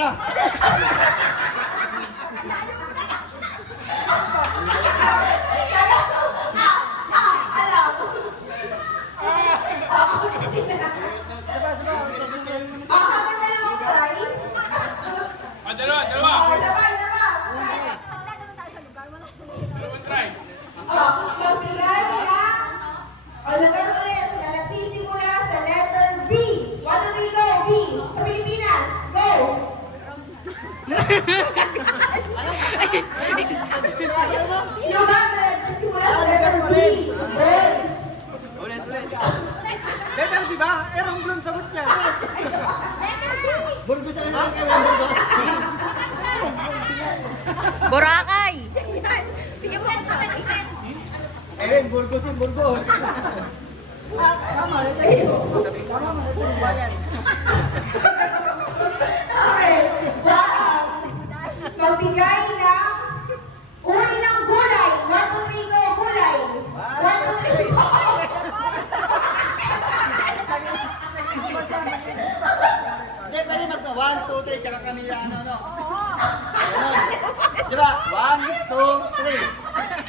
Sobra! Dalawa. Dalawang try. Magbigay na lugar ulit na nagsisimula sa letter B. 1, 2, 3, go! B. Sa Pilipinas. Go! Lugar na nagsisimula sa letter B. Ulit. Letter B ba? Erong Bloom sagot niya. Burgos ang lang kayo, Burgos. Boracay! Bigyan mo lang sa katitin. Burgos yung Burgos. Tama, ito yung bayan. Okay. Magbigay ng uri ng gulay. 1, 2, 3, go! Gulay. 1, 2, 3, go! Hindi, pwede magna 1, 2, 3, tsaka kami ano. Ganon. Diba? 1, 2, 3.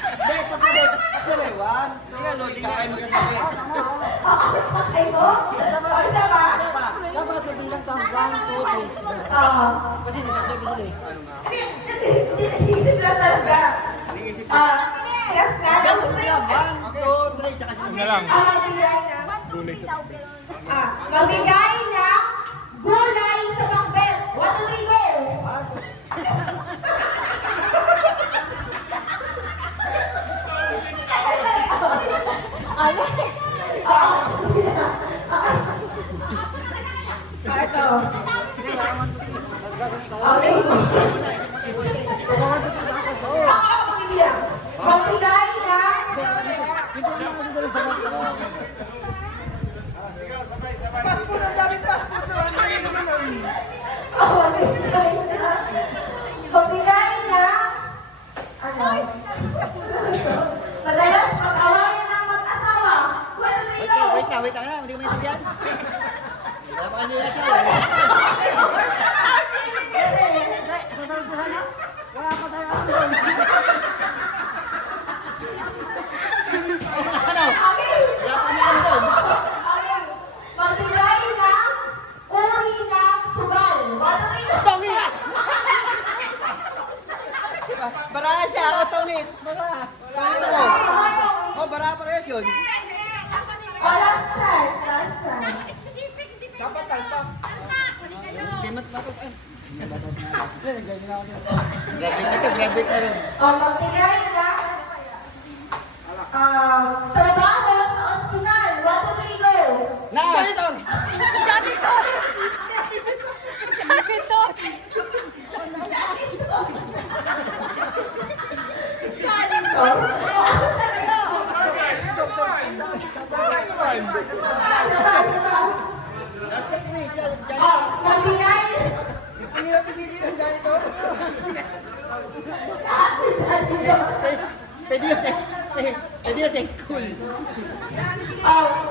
Hindi, patuloy. 1, 2, 3, tsaka kayo magkasabi. Ay mo? O, isa pa? Dapat nabilang kang 1, 2, 3. Oo. Kasi nagkatabi sila eh. Hindi, naisip lang talaga. Last na. Tapos na yun. 1, 2, 3, tsaka sila. Na lang. Magbigay na. Gulay sa Magbigay na gulay sa pakbet. 1, 2, 3, go! Ano? Ito. Okay. Magbigay na. Magbigay na. Ano? Madalas pag-awayan ng mag-asawa. 1, 2, 3, go! Wait lang na. Hindi ko maintindihan. Wala pa kanila asawa. Sasagot ko sana? Wala pa tayo ako doon. Ano? Wala pa kami ano doon. Okay. Magbigay na uri ng sugal. 1, 2, 3, go! Tongi! Bara siya ako, Tongi. Bara. Tongi ako. Oh, bara pa rin yun. Oh, last chance. Dapat talpak. Hindi matmatok. Graduate na rin. Oh, magbigay na trabaho sa ospital. 1, 2, 3, go! Janitor! Janitor! Janitor! Magbigay Ang hirap isipin ang janitor. Pwede yun sa school.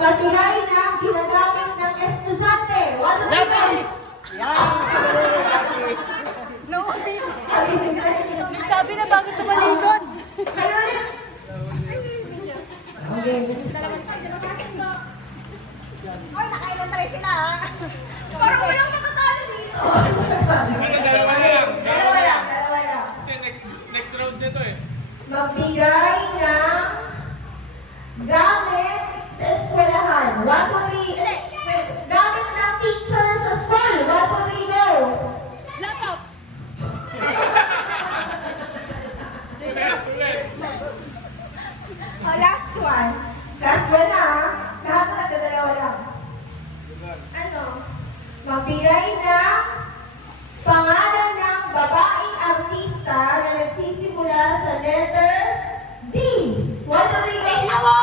magbigay ng ginagamit ng estudyante. 1, 2, 3, go! Lapis! Lapis! Sabi na bakit tumalikod? Kayo ulit. Okay. Oy, nakailan pa rin sila ha? Parang walang matatalo dito. Dalawa na lang. Dalawa lang. Kasi next round nito eh. Magbigay ng gamit sa eskwelahan. 1, 2, 3. Gamit ng teacher sa school. 1, 2, 3, go! Laptop! Ulit. Oh, last one. Last one na. Lahat na nagdadalawa lang. Ano? Magbigay ng pangalan ng babaeng artista na nagsisimula sa letter D. 1, 2, 3, go!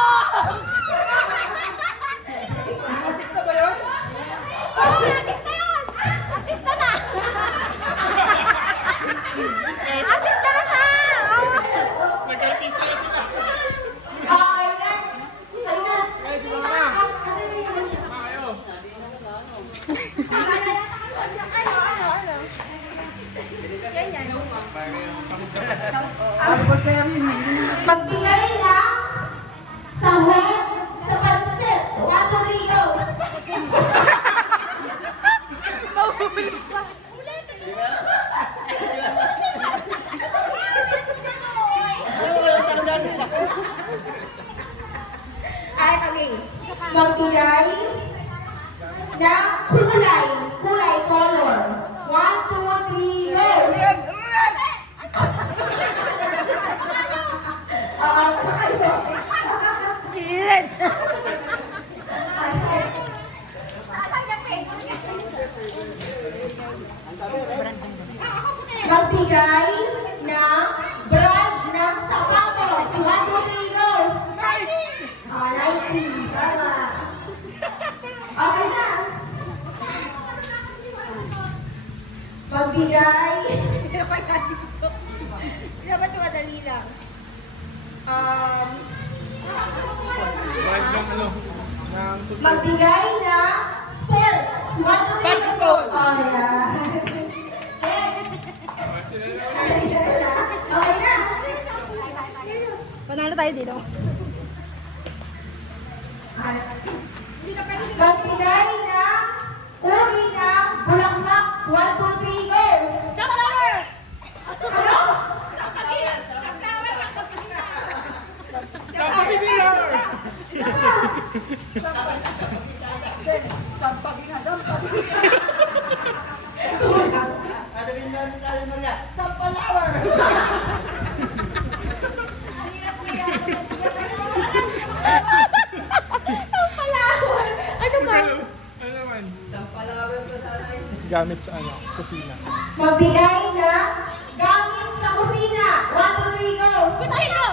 Artista ba yun? Oh, artista yun! Artista na! Artista na siya! Oh. Nag-artista na sila. Okay, next. Ay na. Ay, di ba na? Kayo. Ano? Magbigay na sahog sa pansit. 1, 2, 3, go! Mahuhuli ka. Ano ka yung tandaan? Ay, okay. Magbigay na kulay, color. 1, 2, 3, go! Kayo. Magbigay ng brand ng sapatos. 1, 2, 3, go! Nike. Tama. Okay na. Magbigay. Dapat madali lang. Brand ng ano, ng Magbigay na sports. 1, 2, 3, go! Basketball. Oh, yeah. Okay na. Panalo tayo dito. Magbigay na uri ng bulaklak. 1, 2, 3, go! Sunflower! Ano? Sabihin na tayo Maria, sunflower! Ano ba? ano naman? Sunflower ka sana eh. Gamit sa ano, kusina. Magbigay na gamit sa kusina. 1, 2, 3, go! Kutsino!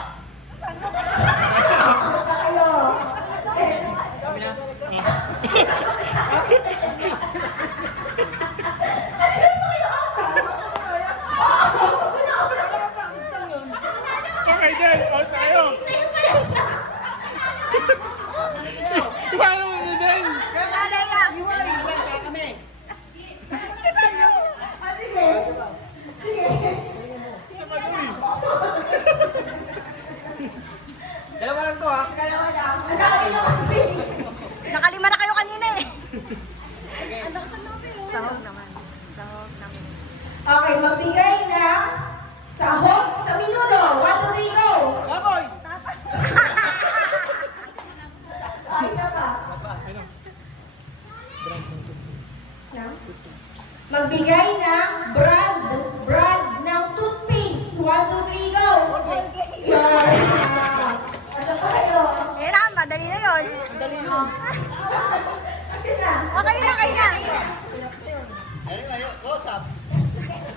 Punta kayo. Okay din, out tayo. Paano mo na din? Kaya kami. Ah, sige. Sige. Dalawa lang to ha. Dalawa lang. Ang dami nyo kasi. Nakalima na kayo kanina eh. Sahog naman. Sahog naman. Okay, magbigay na sahog sa minuto. 1, 2, 3, go! Baboy! Isa pa. Na? Magbigay ng brand ng toothpaste. 1, 2, 3, go! Yan. Ano pa kayo? Eh na, madali na yun. Akin na. Okay na, kayo na. Ayun, ayun, close up.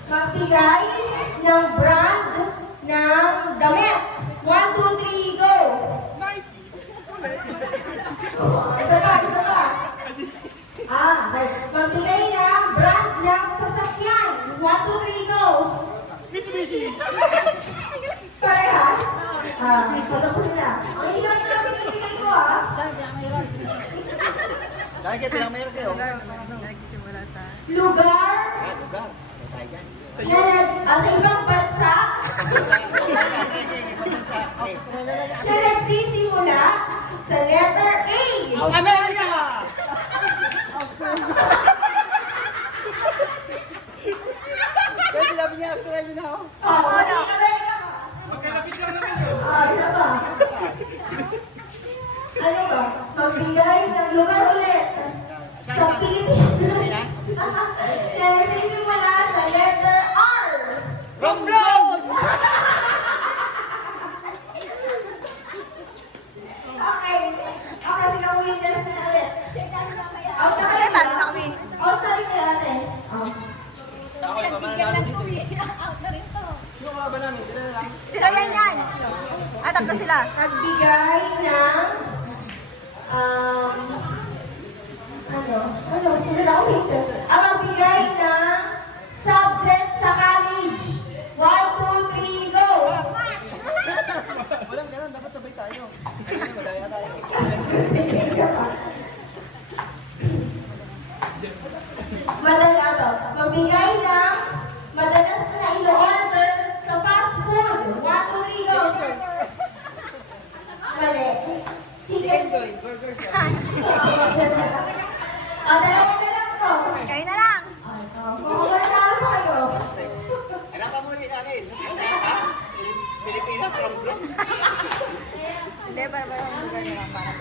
Magbigay ng brand ng damit. 1, 2, 3, go! Isa pa, isa pa. Okay. Magbigay ng brand ng sasakyan. 1, 2, 3, go! Mitsubishi! Parehas? Patapos na. Ang hirap na lang pinibigay ko Kaya kayo pinamayor kayo. Lugar Eh, lugar. Tayo dyan. sa ibang bansa na nagsisimula sa letter A. America! Kaya sinabi niya Australia na ako. Di Amerika ka. Magkalapit lang naman yun. Isa pa. Ano ba? Magbigay ng lugar ulit sa Pilipinas na nagsisimula sa letter R. Romblon! Okay. Okay, sige, winner na ulit. Out na Kaya kayo. talo na kami. Out na rin kayo, ate. Nagbigyan lang to eh. Out na rin to. Sila yan. Ah, tatlo sila. Nagbigay ng ano na ako minsan. Ang magbigay ng subject sa college. 1, 2, 3, go! Walang ganun, dapat sabay tayo. Ayun, madaya tayo. Madala to. Magbigay ng madalas na ino-order Dalawa na lang to. Kayo na lang. Makukulang pa kayo. Anak ka muli namin. Ha? Pilipinas from Blue. Hindi, para yung lugar nila para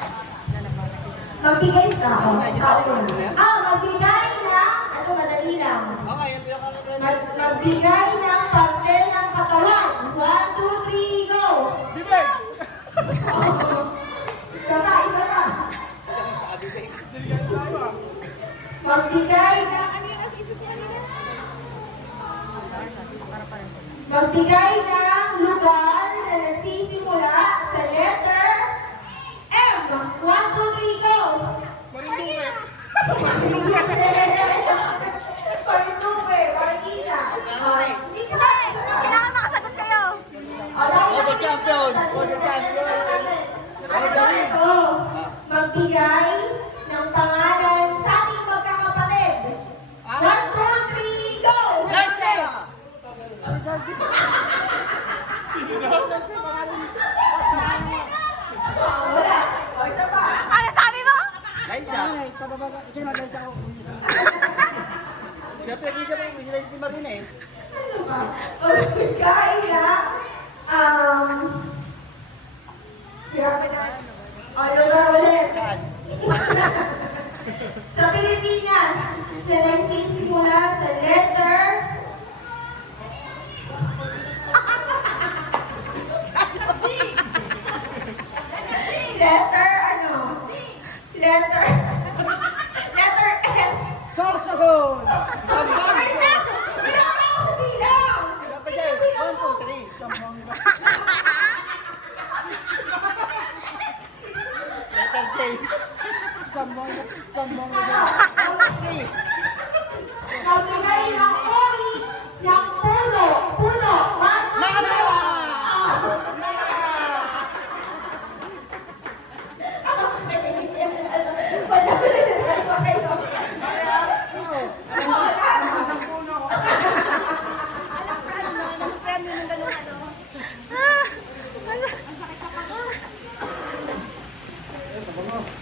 na naman. Magbigay ka. Magbigay ng, ano madali lang. Okay, yung pinakakaganda. Magbigay ng parte ng katawan. 1, 2, 3, go! Bibig! Isa pa, isa pa. Abibig. Magbigay ng, Ano yung nasa isip niya nila? magbigay ng lugar na nagsisimula sa letter M. 1, 2, 3, go! Marinduque! Paritupe, Marikina. Hindi, kailangan makasagot kayo. World champion! World champion! Ito, magbigay ng pangalan sa ating magkakapatid. 1, 2, 3, go! Liza! Wala. O, isa pa. Ano sabi mo? Liza! Siyempre, kung siya po, sila si Marina eh. Magbigay ng, hirapin na. O, lugar ulit. Saan? Sa Pilipinas, na nagsisimula sa letter letter ano? Letter letter S. Sorsogon! Sambang! Bilang! Bilang! Dapat yan. 1, 2, 3. Letter J. Ano? Magbigay ng